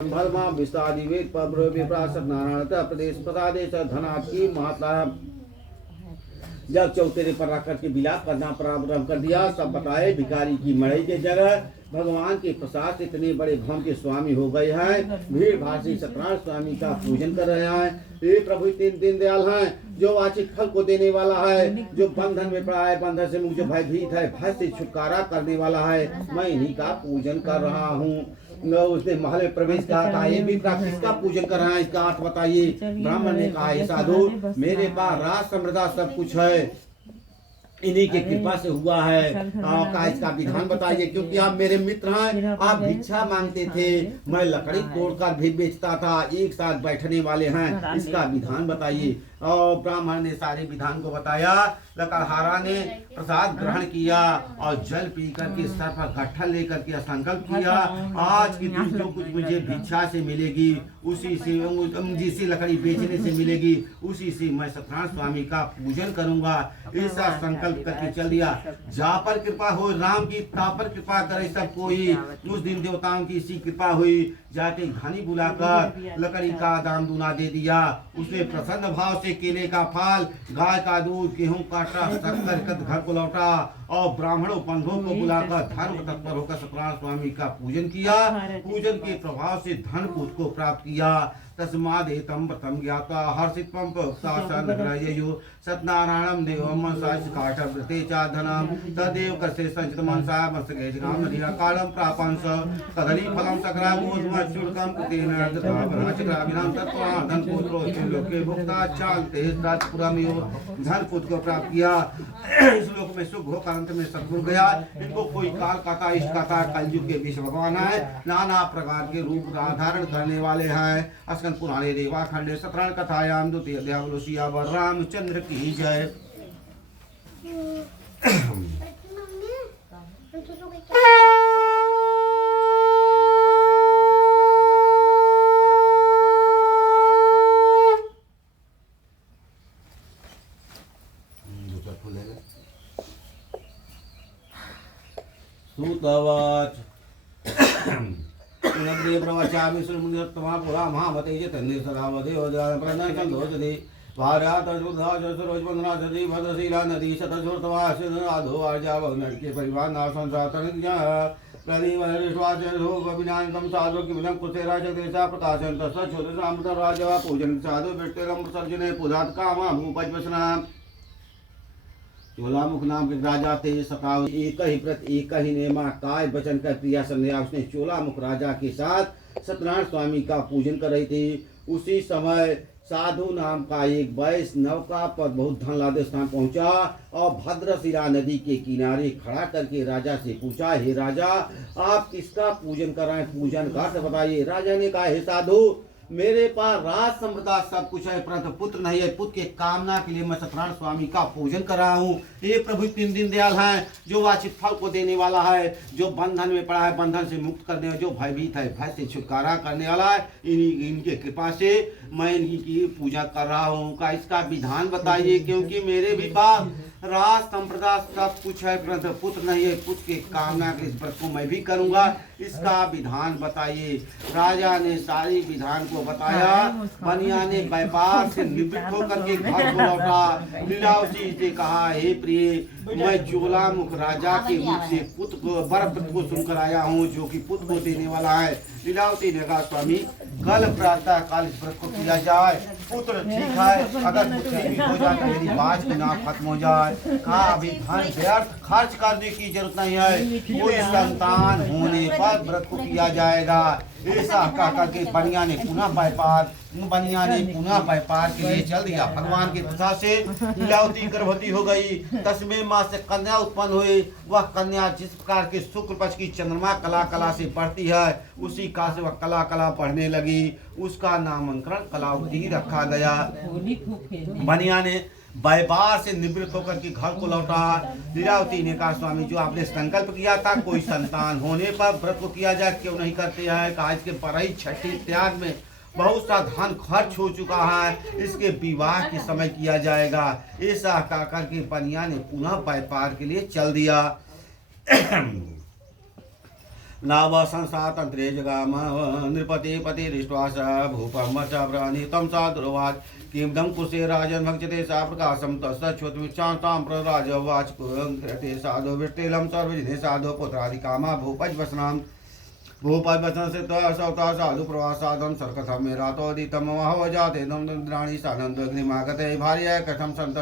भरमा विस्तादिवेद पर विप्रासत नारायण प्रदेश प्रसादेश धनात्की महात्मा जब चौतेरे पर रख करके विलाप करना प्रारंभ कर दिया। सब बताए भिखारी की मड़ई के जगह भगवान के प्रसाद इतने बड़े भवन के स्वामी हो गए हैं। भीड़ भाड़ से सत्यनारायण स्वामी का पूजन कर रहे हैं। ये प्रभु तीन दिन दयाल हैं, जो वांछित फल को देने वाला है, जो बंधन में पड़ा है बंधन से मुझे जो भयभीत है भय से छुटकारा करने वाला है। मैं इन्हीं का पूजन कर रहा हूँ। उसने महल में प्रवेश कहा ये भी किसका पूजन कर रहा है, इसका अर्थ बताइए। ब्राह्मण ने कहा हे साधु, मेरे पास राज समृद्धा सब कुछ है, इन्हीं की कृपा से हुआ है। आपका इसका विधान बताइए, क्योंकि आप मेरे मित्र हैं। आप भिक्षा मांगते थे, मैं लकड़ी तोड़कर भी बेचता था, एक साथ बैठने वाले हैं, इसका विधान बताइए। और ब्राह्मण ने सारे विधान को बताया। लकड़हारा ने प्रसाद ग्रहण किया और जल पी करके सर पर गट्ठल लेकर के संकल्प किया, आज के दिन जो कुछ मुझे भिक्षा से मिलेगी उसी से, जिसी लकड़ी बेचने से मिलेगी उसी से मैं सत्यनारायण स्वामी का पूजन करूंगा। ऐसा संकल्प करके चल दिया। जा पर कृपा हो राम की, ता पर कृपा करे सब कोई। उस दिन देवताओं की इसी कृपा हुई। जाके घानी बुलाकर लकड़ी का दाम दूना दे दिया। उसने प्रसन्न भाव से केले का फल, गाय का दूध, गेहूं का आटा, शक्कर घर को लौटा और ब्राह्मणों बंधुओं को बुलाकर धर्म तत्पर होकर सत्यनारायण स्वामी का पूजन किया। पूजन के प्रभाव से धन को उसको प्राप्त किया। तस्मादेतम व्रतम ज्ञात्वा हर्षित्वं प्रोक्तासन ग्रह्ययो सत्यनारायणं देवं मनसा काठव्रते च धनम तदेव कस्य संचित मनसा मस्तके जगाम निराकालं प्रापंस कदली फलं सकरागोस्मच्छुल्कं कृतेन अर्धतापराचक्राभिनां तत्त्वा धन पुत्रो लोके भुक्ता चालते तत्पुरमियो धन पुत्र को प्राप्त किया। इस लोक में सुख भोग अंत में सद्गुण गया। इनको कोई काल कहता, इष्ट कहता, कलयुग के विश्व भगवान है, नाना प्रकार के रूप धारण करने वाले हैं। पुराने रेवा खंडे सतरण कथायाम द्वितीय अध्याय बोलो सियावर रामचंद्र की जय। सूतवाच प्रवचामि सुरमुनिर्तमा पुरा महामते जतन्ने सदावदेव प्रणयकं दोषदे भार्यात शुद्धा जसरोज वंदना जति भद्रशीला नदी शतशुर्तवा सिद्धनाधो आर्यावग्नट के परिवार नाश संसातनिज्ञ प्रदीवन विश्वास रोग विनाशकं साधु किमिदं कुसेरा जगदेशा प्रकाशन तस्सच्छोद सामृत राजा पूजन साधु विष्टेरं सर्जने पुजात कामं उपजवसना। चोलामुख नाम के राजा थे सकाव, एक ही व्रत एक ही नेमा काय वचन का क्रिया संध्या। उसने चोलामुख राजा के साथ सत्यनारायण स्वामी का पूजन कर रहे थे। उसी समय साधु नाम का एक वैश्य नौका पर बहुत धन लादे स्थान पहुंचा और भद्रशिला नदी के किनारे खड़ा करके राजा से पूछा, हे राजा आप किसका पूजन कर रहे हैं, पूजन का अर्थ बताइए। राजा ने कहा, हे साधु मेरे पास राज समृद्धा सब कुछ है, परंतु पुत्र नहीं है। पुत्र के कामना के लिए मैं सत्यनारायण स्वामी का पूजन कर रहा हूँ। ये प्रभु तीन दिन दयाल हैं, जो वांछित फल को देने वाला है, जो बंधन में पड़ा है बंधन से मुक्त करने, जो भयभीत है भय से छुटकारा करने वाला है। इनके कृपा से मैं इनकी पूजा कर रहा हूँ। का इसका विधान बताइए, क्योंकि मेरे भी पास राज संप्रदा सब कुछ है, परंतु पुत्र नहीं है। पुत्र के कामना के इस व्रत को मैं भी करूंगा, इसका विधान बताइए। राजा ने सारी विधान को बताया। बनिया ने व्यापार से निवृत्त होकर के घर को लौटा। लीलावती से कहा, हे प्रिय मैं चोलामुख राजा के रूप से पुत्र को व्रत को सुनकर आया हूँ, जो कि पुत्र को देने वाला है। लीलावती ने कहा, स्वामी कल प्रातः काल इस व्रत को किया जाए। पुत्र ठीक है, अगर पुत्र भी हो जाए तो मेरी बाज की नाम खत्म हो जाए। कहा अभी धन व्यर्थ खर्च करने की जरूरत नहीं है, कोई संतान होने पर व्रत को किया जाएगा। ऐसा कह करके बनिया ने पुनः व्यापार के लिए चल दिया। भगवान की कृपा से लीलावती गर्भवती हो गई। 10वें मास से कन्या उत्पन्न हुई। वह कन्या जिस प्रकार के शुक्ल पक्ष की चंद्रमा कला कला से बढ़ती है, उसी का से वह कला कला बढ़ने लगी। उसका नामकरण कलावती रखा गया। बनिया ने व्यापार से निवृत्त होकर के घर को लौटा। लीलावती ने कहा, स्वामी जो आपने संकल्प किया था कोई संतान होने पर व्रत को किया जाए, क्यों नहीं करते हैं। कहा इसके बरही छठी त्याग में बहुत सा धन खर्च हो चुका है, इसके विवाह के समय किया जाएगा। ऐसा कहकर के बनिया ने पुनः व्यापार के लिए चल दिया। नाव संसा तंत्रे जगाम नृपति पतिरिष्ट्वा स भूपम च प्रणीतं सा दुर्वाच किं दं कुशे राजन् भक्षते सा प्रकाशं तस्सच्युतविच्छान्तां प्रराजवाच कृते साधु विष्टिलं सर्वजने साधु पुत्रादिकामा भूपज्वसनाम् भूपज्वसन सिद्धा सौता साधु प्रवासादं सर्कथं मेरातोदितं महवजाते दं द्राणि सानन्दग्निमागते भार्य कथं सन्त